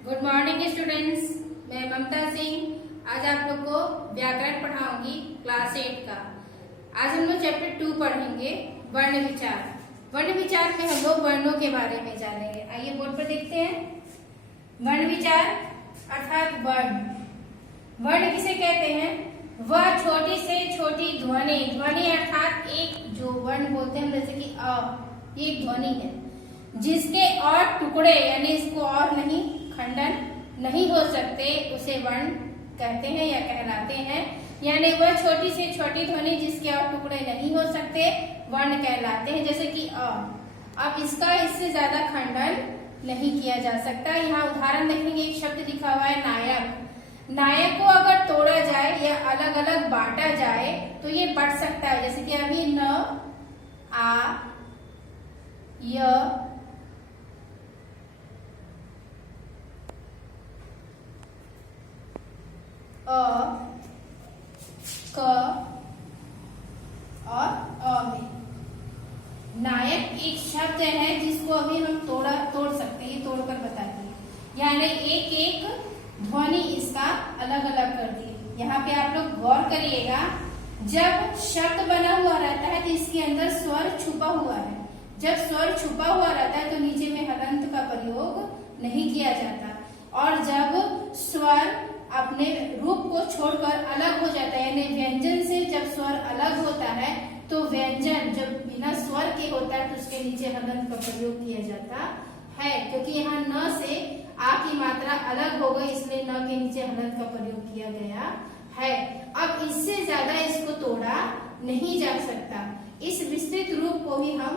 Good morning students, मैं ममता सिंह आज आप लोग को व्याकरण पढ़ाऊंगी क्लास 8 का। आज हम लोग चैप्टर 2 पढ़ेंगे वर्ण विचार। वर्ण विचार में हम लोग वर्णों के बारे में जानेंगे। आइए बोर्ड पर देखते हैं। वर्ण विचार अर्थात वर्ण। वर्ण किसे कहते हैं? वह छोटी से छोटी ध्वनि, ध्वनि अर्थात एक जो वर्ण बोलते हैं जैसे कि अ, ये एक ध्वनि है जिसके और टुकड़े यानी इसको और नहीं खंडन नहीं हो सकते, उसे वर्ण कहते हैं या कहलाते हैं। यानी वह छोटी से छोटी ध्वनि जिसके और टुकड़े नहीं हो सकते वर्ण कहलाते हैं, जैसे कि अ। अब इसका इससे ज्यादा खंडन नहीं किया जा सकता। यहाँ उदाहरण देखेंगे, एक शब्द लिखा हुआ है नायक। नायक को अगर तोड़ा जाए या अलग अलग बांटा जाए तो ये बढ़ सकता है, जैसे कि अभी न, आ, य, अ, क और अ में। नायक एक शब्द है जिसको अभी हम तोड़ सकते हैं, ये तोड़कर बताइए। यानी एक एक ध्वनि इसका अलग अलग कर दी। यहाँ पे आप लोग गौर करिएगा, जब शब्द बना हुआ रहता है तो इसके अंदर स्वर छुपा हुआ है। जब स्वर छुपा हुआ रहता है तो नीचे में हलंत का प्रयोग नहीं किया जाता, और जब स्वर अपने रूप को छोड़कर अलग हो जाता है यानी व्यंजन से जब स्वर अलग होता है तो व्यंजन जब बिना स्वर के होता है तो उसके नीचे हलंत का प्रयोग किया जाता है। क्योंकि यहाँ न से आ की मात्रा अलग हो गई, इसलिए न के नीचे हलंत का प्रयोग किया गया है। अब इससे ज्यादा इसको तोड़ा नहीं जा सकता। इस विस्तृत रूप को ही हम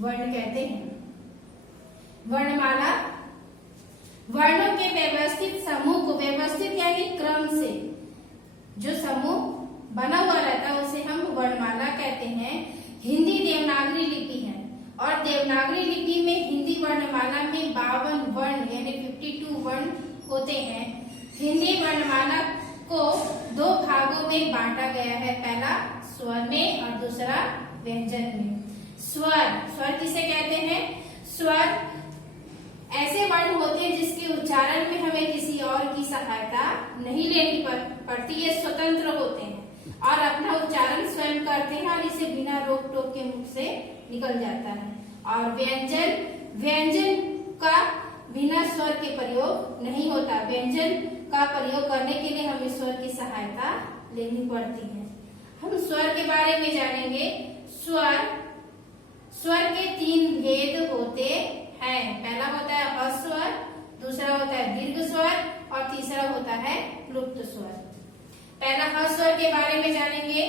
वर्ण कहते हैं। वर्णमाला वर्णों के व्यवस्थित समूह को, व्यवस्थित यानी क्रम से जो समूह बना हुआ रहता है उसे हम वर्णमाला कहते हैं। हिंदी देवनागरी लिपि है और देवनागरी लिपि में हिंदी वर्णमाला में 52 वर्ण यानी 52 वर्ण होते हैं। हिंदी वर्णमाला को 2 भागों में बांटा गया है, पहला स्वर में और दूसरा व्यंजन में। स्वर किसे कहते हैं? स्वर ऐसे वर्ण होते हैं जिसके उच्चारण में हमें किसी और की सहायता नहीं लेनी पड़ती, ये स्वतंत्र होते हैं और अपना उच्चारण स्वयं करते हैं और इसे बिना रोक टोक के मुख से निकल जाता है। और व्यंजन का बिना स्वर के प्रयोग नहीं होता। व्यंजन का प्रयोग करने के लिए हमें स्वर की सहायता लेनी पड़ती है। हम स्वर के बारे में जानेंगे। स्वर के 3 भेद होते हैं। पहला होता है ह स्वर, दूसरा होता है दीर्घ स्वर और तीसरा होता है प्लुप्त स्वर। पहला ह स्वर के बारे में जानेंगे।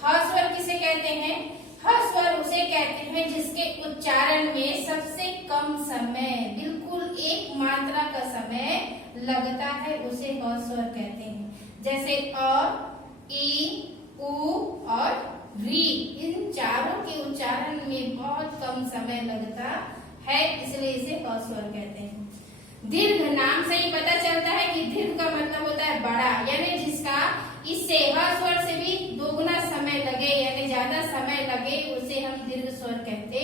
ह स्वर किसे कहते हैं? ह स्वर उसे कहते हैं जिसके उच्चारण में सबसे कम समय, बिल्कुल एक मात्रा का समय लगता है, उसे ह स्वर कहते हैं। जैसे अ, ई, उ और री, इन चारों के उच्चारण में बहुत कम समय लगता है, इसलिए इसे ह स्वर कहते हैं। दीर्घ नाम से ही पता चलता है कि दीर्घ का मतलब होता है बड़ा, यानी जिसका इससे ह स्वर से भी दोगुना समय लगे यानी ज्यादा समय लगे, उसे हम दीर्घ स्वर कहते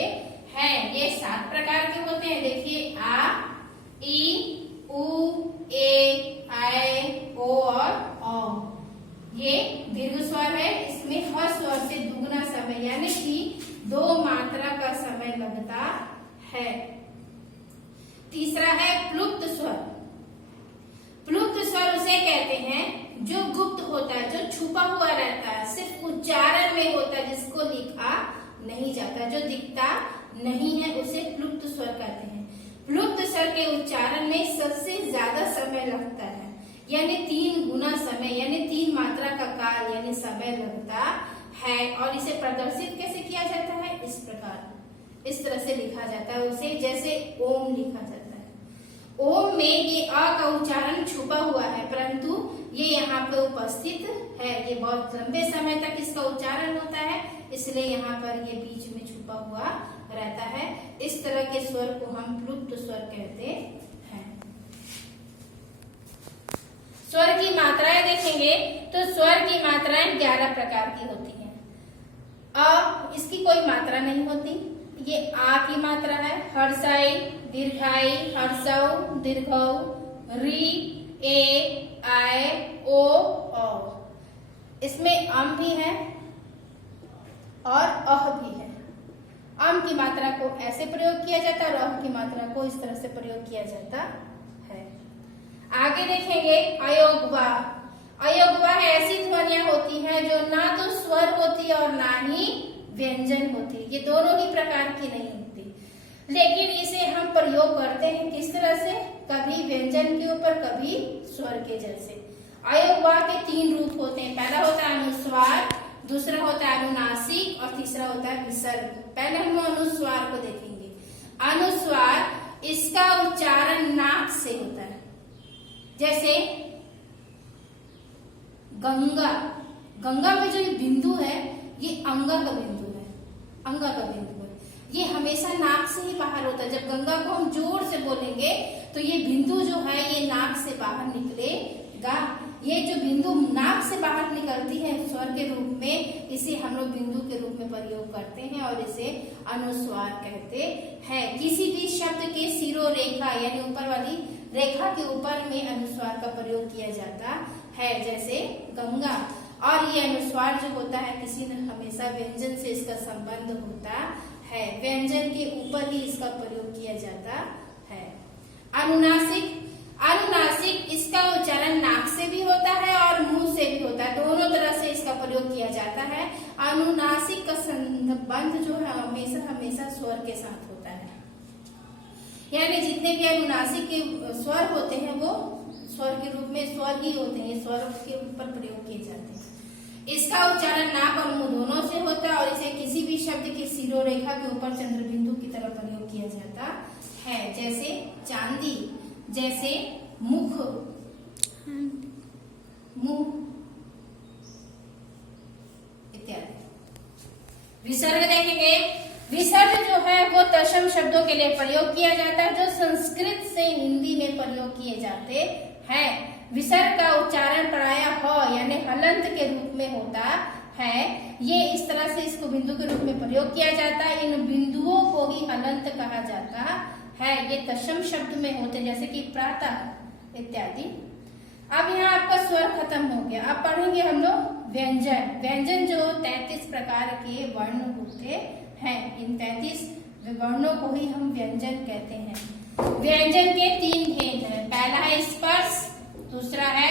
हैं। ये 7 प्रकार के होते हैं। देखिए आ, ई, उ, ए, ऐ, ओ और औ, ये दीर्घ स्वर है। इसमें ह स्वर से दुगुना समय यानी कि 2 मात्रा का समय लगता है। तीसरा है प्लुप्त स्वर। प्लुप्त स्वर उसे कहते हैं जो गुप्त होता है, जो छुपा हुआ रहता है, सिर्फ उच्चारण में होता है, जिसको लिखा नहीं जाता, जो दिखता नहीं है, उसे प्लुप्त स्वर कहते हैं। प्लुप्त स्वर के उच्चारण में सबसे ज्यादा समय लगता है, यानी 3 गुना समय यानी 3 मात्रा का काल यानी समय लगता है। और इसे प्रदर्शित कैसे किया जाता है? इस प्रकार, इस तरह से लिखा जाता है उसे, जैसे ओम लिखा जाता है। ओम में ये अ का उच्चारण छुपा हुआ है, परंतु ये यहाँ पे उपस्थित है। ये बहुत लंबे समय तक इसका उच्चारण होता है, इसलिए यहाँ पर ये बीच में छुपा हुआ रहता है। इस तरह के स्वर को हम प्लुप्त स्वर कहते हैं। स्वर की मात्राएं देखेंगे तो स्वर की मात्राएं 11 प्रकार की होती हैं। इसकी कोई मात्रा नहीं होती, ये आ की मात्रा है, हर्षाई, दीर्घाई, हर्षौ, दीर्घौ, री, ए, आय, ओ, औ। इसमें अम भी है और अह भी है। अम की मात्रा को ऐसे प्रयोग किया जाता है और अह की मात्रा को इस तरह से प्रयोग किया जाता है। आगे देखेंगे अयोगवा। अयोगवा ऐसी ध्वनियां होती हैं जो ना तो स्वर होती है और ना ही व्यंजन होती है। ये दोनों ही प्रकार की नहीं होती, लेकिन इसे हम प्रयोग करते हैं किस तरह से, कभी व्यंजन के ऊपर, कभी स्वर के जैसे। अयोगवा के 3 रूप होते हैं। पहला होता है अनुस्वार, दूसरा होता है अनुनासिक और तीसरा होता है विसर्ग। पहले हम अनुस्वार को देखेंगे। अनुस्वार, इसका उच्चारण नाक से होता है। जैसे गंगा, गंगा में जो बिंदु है ये अंगा का बिंदु है, अंगा का बिंदु है। ये हमेशा नाक से ही बाहर होता है। जब गंगा को हम जोर से बोलेंगे तो ये बिंदु जो है ये नाक से बाहर निकलेगा। ये जो बिंदु नाक से बाहर निकलती है स्वर के रूप में, इसे हम लोग बिंदु के रूप में प्रयोग करते हैं और इसे अनुस्वार कहते हैं। किसी भी शब्द के सिरो रेखा यानी ऊपर वाली रेखा के ऊपर में अनुस्वार का प्रयोग किया जाता है, जैसे गंगा। और ये अनुस्वार जो होता है किसी न हमेशा व्यंजन से इसका संबंध होता है, व्यंजन के ऊपर ही इसका प्रयोग किया जाता है। अनुनासिक, अनुनासिक इसका उच्चारण नाक से भी होता है और मुंह से भी होता है, दोनों तरह से इसका प्रयोग किया जाता है। अनुनासिक का संबंध जो है हमेशा हमेशा स्वर के साथ होता है, यानी जितने भी अनुनासिक के स्वर होते हैं वो स्वर के रूप में स्वर ही होते हैं, स्वर के ऊपर प्रयोग किए जाते हैं। इसका उच्चारण नाक और मुंह दोनों से होता है और इसे किसी भी शब्द की सिरोरेखा के ऊपर चंद्र बिंदु की तरह प्रयोग किया जाता है, जैसे चांदी, जैसे मुख, मुंह इत्यादि। विसर्ग देखेंगे। विसर्ग जो है वो तत्सम शब्दों के लिए प्रयोग किया जाता है जो संस्कृत से हिंदी में प्रयोग किए जाते हैं। विसर्ग का उच्चारण प्रायः ह यानी हलंत के रूप में होता है। ये इस तरह से इसको बिंदु के रूप में प्रयोग किया जाता है। इन बिंदुओं को ही हलंत कहा जाता है। ये तत्सम शब्द में होते जैसे कि प्रातः इत्यादि। अब यहाँ आपका स्वर खत्म हो गया। अब पढ़ेंगे हम लोग व्यंजन। व्यंजन जो 33 प्रकार के वर्ण होते हैं, इन 33 वर्णों को ही हम व्यंजन कहते हैं। व्यंजन के 3 भेद हैं। पहला है स्पर्श, दूसरा है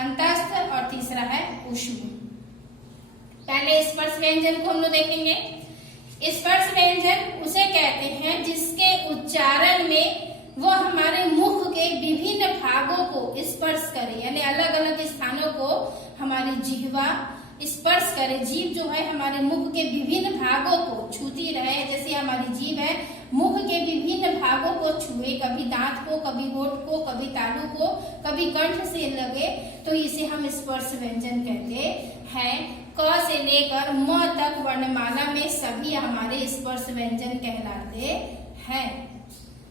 अंतस्थ और तीसरा है ऊष्म। पहले स्पर्श व्यंजन को हम लोग देखेंगे। स्पर्श व्यंजन उसे कहते हैं जिसके उच्चारण में वो हमारे मुख के विभिन्न भागों को स्पर्श करे, यानी अलग अलग स्थानों को हमारी जिह्वा स्पर्श करे। जीभ जो है हमारे मुख के विभिन्न भागों को छूती रहे। जैसे हमारी जीभ है मुख के विभिन्न भागों को छुए, कभी दांत को, कभी होठ को, कभी तालू को, कभी कंठ से लगे, तो इसे हम स्पर्श व्यंजन कहते हैं। क से लेकर म तक वर्णमाला में सभी हमारे स्पर्श व्यंजन कहलाते हैं।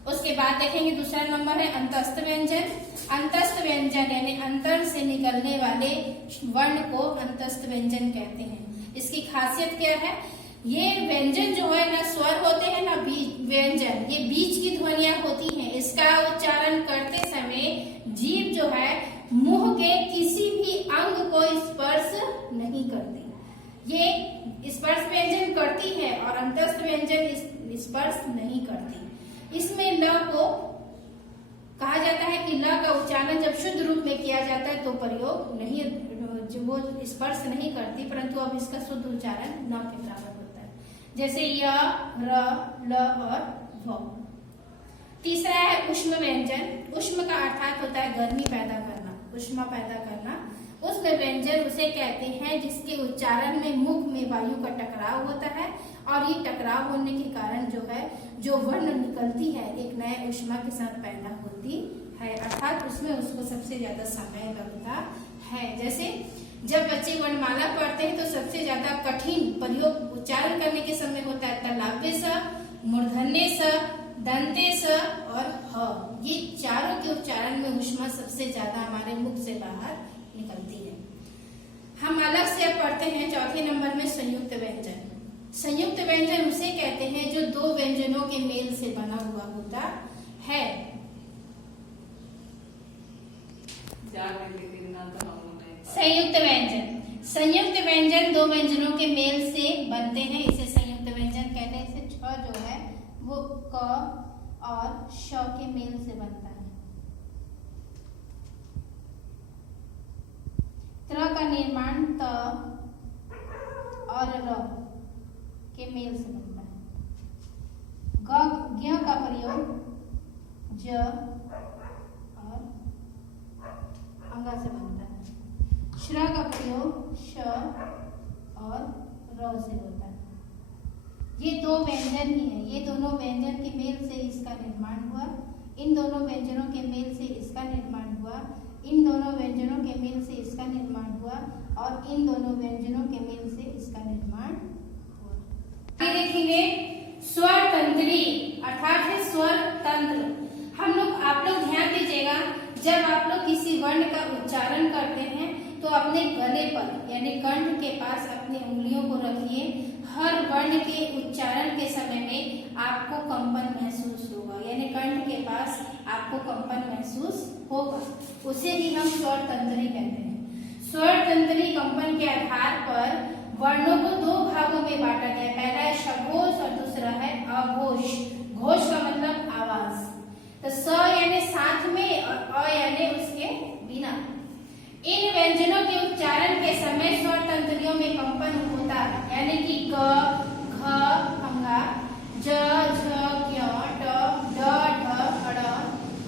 उसके बाद देखेंगे दूसरा नंबर है अंतस्थ व्यंजन। अंतस्थ व्यंजन यानी अंतर से निकलने वाले वर्ण को अंतस्थ व्यंजन कहते हैं। इसकी खासियत क्या है? ये व्यंजन जो है ना स्वर होते हैं ना व्यंजन, ये बीच की ध्वनियां होती हैं। इसका उच्चारण करते समय जीभ जो है मुंह के किसी भी अंग को स्पर्श नहीं करती। ये स्पर्श व्यंजन करती है और अंतस्थ व्यंजन स्पर्श नहीं करती। इसमें ल को कहा जाता है कि ल का उच्चारण जब शुद्ध रूप में किया जाता है तो प्रयोग नहीं, वो स्पर्श नहीं करती, परंतु अब इसका शुद्ध उच्चारण न के बराबर होता है, जैसे य, र, ल और व। तीसरा है ऊष्म व्यंजन। ऊष्म का अर्थात होता है गर्मी पैदा करना, ऊष्मा पैदा करना। ऊष्म व्यंजन उसे कहते हैं जिसके उच्चारण में मुख में वायु का टकराव होता है और ये टकराव होने के कारण जो है जो वर्ण निकलती है एक नए ऊष्मा के साथ पैदा होती है, अर्थात उसमें उसको सबसे ज्यादा समय लगता है। जैसे जब बच्चे वर्णमाला पढ़ते हैं तो सबसे ज्यादा कठिन प्रयोग उच्चारण करने के समय होता है तालव्य स, मूर्धन्य स, दंते स और ह। ये चारों के उच्चारण में ऊष्मा सबसे ज्यादा हमारे मुख से बाहर निकलती है। हम अलग से अब पढ़ते हैं चौथे नंबर में संयुक्त व्यंजन। संयुक्त व्यंजन उसे कहते हैं जो दो व्यंजनों के मेल से बना हुआ होता है। संयुक्त व्यंजन दो व्यंजनों के मेल से बनते हैं, इसे संयुक्त व्यंजन कहते हैं। इसे छ जो है वो क और श के मेल से बनता है। त्र का निर्माण त और र के मेल से बनता है। ज्ञ का प्रयोग ज और अंगा से बनता है। श्र का प्रयोग श और र से होता है। ये दो व्यंजन ही है, ये दोनों व्यंजन के मेल से इसका निर्माण हुआ, इन दोनों व्यंजनों के मेल से इसका निर्माण हुआ, इन दोनों व्यंजनों के मेल से इसका निर्माण हुआ और इन दोनों व्यंजनों के मेल से इसका निर्माण हुआ। आगे देखेंगे स्वर तंत्री अर्थात है स्वर तंत्र। आप लोग ध्यान दीजिएगा, जब आप लोग किसी वर्ण का उच्चारण करते हैं तो अपने गले पर यानी कंठ के पास अपनी उंगलियों को रखिए। हर वर्ण के उच्चारण के समय में आपको कंपन महसूस होगा, यानी कंठ के पास आपको कंपन महसूस होगा, उसे ही हम स्वर तंत्री कहते हैं। स्वर तंत्री कंपन के आधार पर वर्णों को दो भागों में बांटा गया। पहला है सघोष और दूसरा है अघोष। घोष का मतलब आवाज, तो स यानी साथ में और अ यानी उसके बिना। इन व्यंजनों के उच्चारण के समय स्वर तंत्रियों में कंपन होता है, यानी कि ग, घ, अंगा, ज, झ, ज्ञ, ट, ड, ढ, अड़,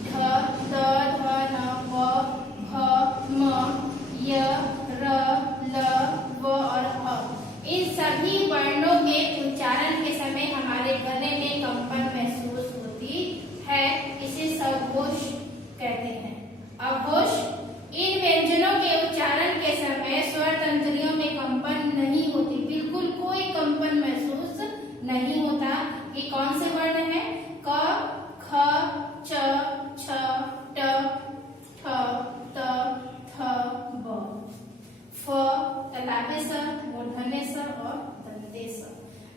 ढ, द, ध, न, व, भ, म, य, र, ल, व और ह। इन सभी वर्णों के उच्चारण के समय हमारे गले में कंपन महसूस होती है, इसे सघोष कहते हैं। अघोष, इन व्यंजनों के उच्चारण के समय स्वर तंत्रियों में कंपन नहीं होती, बिल्कुल कोई कंपन महसूस नहीं होता। ये कौन से वर्ण है? क, ख, च, छ, ट, ठ, त, थ, ब। फ, तलाबे स, मूर्धन्य स और दंते स।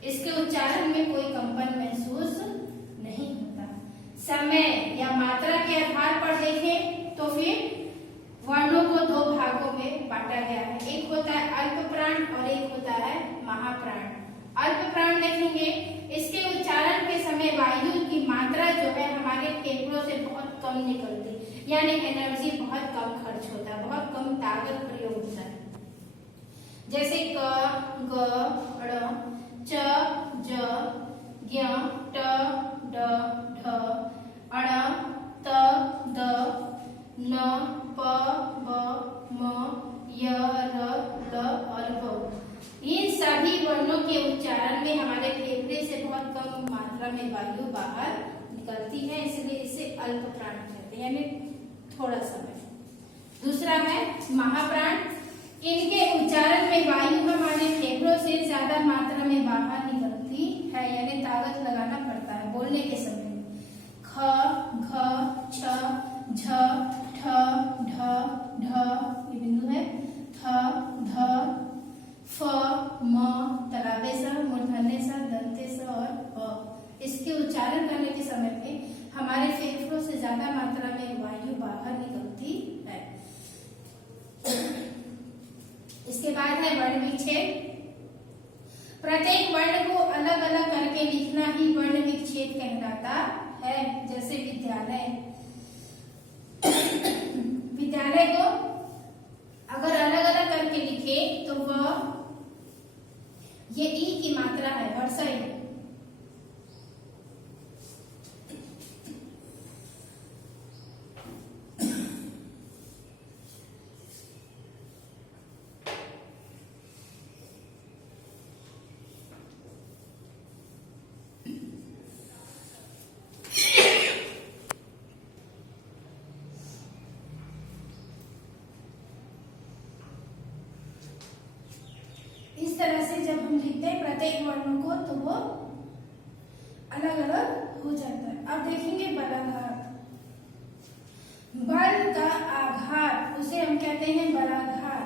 इसके उच्चारण में कोई कंपन महसूस नहीं होता। समय या मात्रा के आधार पर देखें तो फिर वर्णों को दो भागों में बांटा गया है। एक होता है अल्प प्राण और एक होता है महाप्राण। अल्प प्राण देखेंगे, इसके उच्चारण के समय वायु की मात्रा जो है हमारे फेफड़ों से बहुत कम निकलती, यानी एनर्जी बहुत कम खर्च होता है, बहुत कम ताकत प्रयोग होता है। जैसे क, ग, ड़, च, ज, ज्ञ, ट, ड, ढ, अण, त, द, न, प, ब, म, य, र, ल और व। इन सभी वर्णों के उच्चारण में हमारे फेफड़े से बहुत कम मात्रा में वायु बाहर निकलती है, इसलिए इसे अल्प प्राण कहते हैं, यानी थोड़ा समय। दूसरा है महाप्राण। इनके उच्चारण में वायु हमारे फेफड़ों से ज्यादा मात्रा में बाहर निकलती है, यानी ताकत लगाना पड़ता है बोलने के समय में। ख, घ, छ, झ, ठ, ढ, ढ ये बिंदु है, थ, ध, फ, म, तलाबे स, मूर्धन्य स, दंते स और प। इसके उच्चारण करने के समय में हमारे फेफड़ों से ज्यादा मात्रा में वायु बाहर निकलती है। इसके बाद है वर्ण विच्छेद। प्रत्येक वर्ण को अलग अलग करके लिखना ही वर्ण विच्छेद कहलाता है। जैसे विद्यालय को अगर अलग अलग करके लिखे तो वह, ये ई की मात्रा है, वर्षा ई। इस तरह से जब हम लिखते हैं प्रत्येक वर्ण को तो वो अलग अलग हो जाता है। अब देखेंगे बलाघात। बल का आघात उसे हम कहते हैं बलाघात।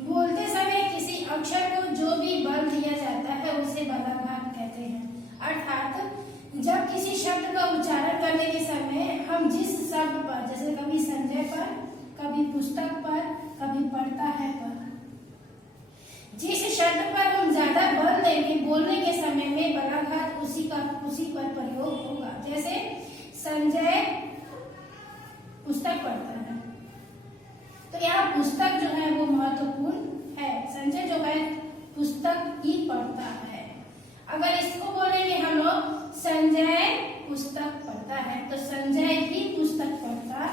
बोलते समय किसी अक्षर को जो भी बल दिया जाता है उसे बलाघात अर्थात जब किसी शब्द का उच्चारण करने के समय हम जिस शब्द पर, जैसे कभी संजय पर, कभी पुस्तक पर, कभी पढ़ता है पर, जिस शब्द पर हम ज्यादा बल देंगे बोलने के समय में बलाघात उसी पर प्रयोग होगा। जैसे संजय पुस्तक पढ़ता है, तो यहाँ पुस्तक जो है वो महत्वपूर्ण है। संजय जो है पुस्तक ही पढ़ता है। अगर इसको बोलेंगे हम लोग संजय पुस्तक पढ़ता है, तो संजय ही पुस्तक पढ़ता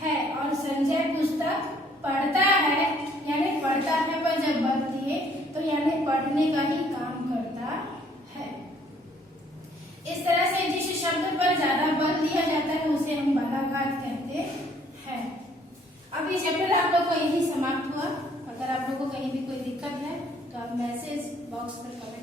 है, और संजय पुस्तक पढ़ता है यानी पढ़ता है पर जब बल दिए तो यानी पढ़ने का ही काम करता है। इस तरह से जिस शब्द पर ज्यादा बल दिया जाता है उसे हम बलाघात कहते हैं। अब ये चैप्टर आप लोग को यही समाप्त हुआ। अगर आप लोग को कहीं भी कोई दिक्कत है तो आप मैसेज बॉक्स पर कमेंट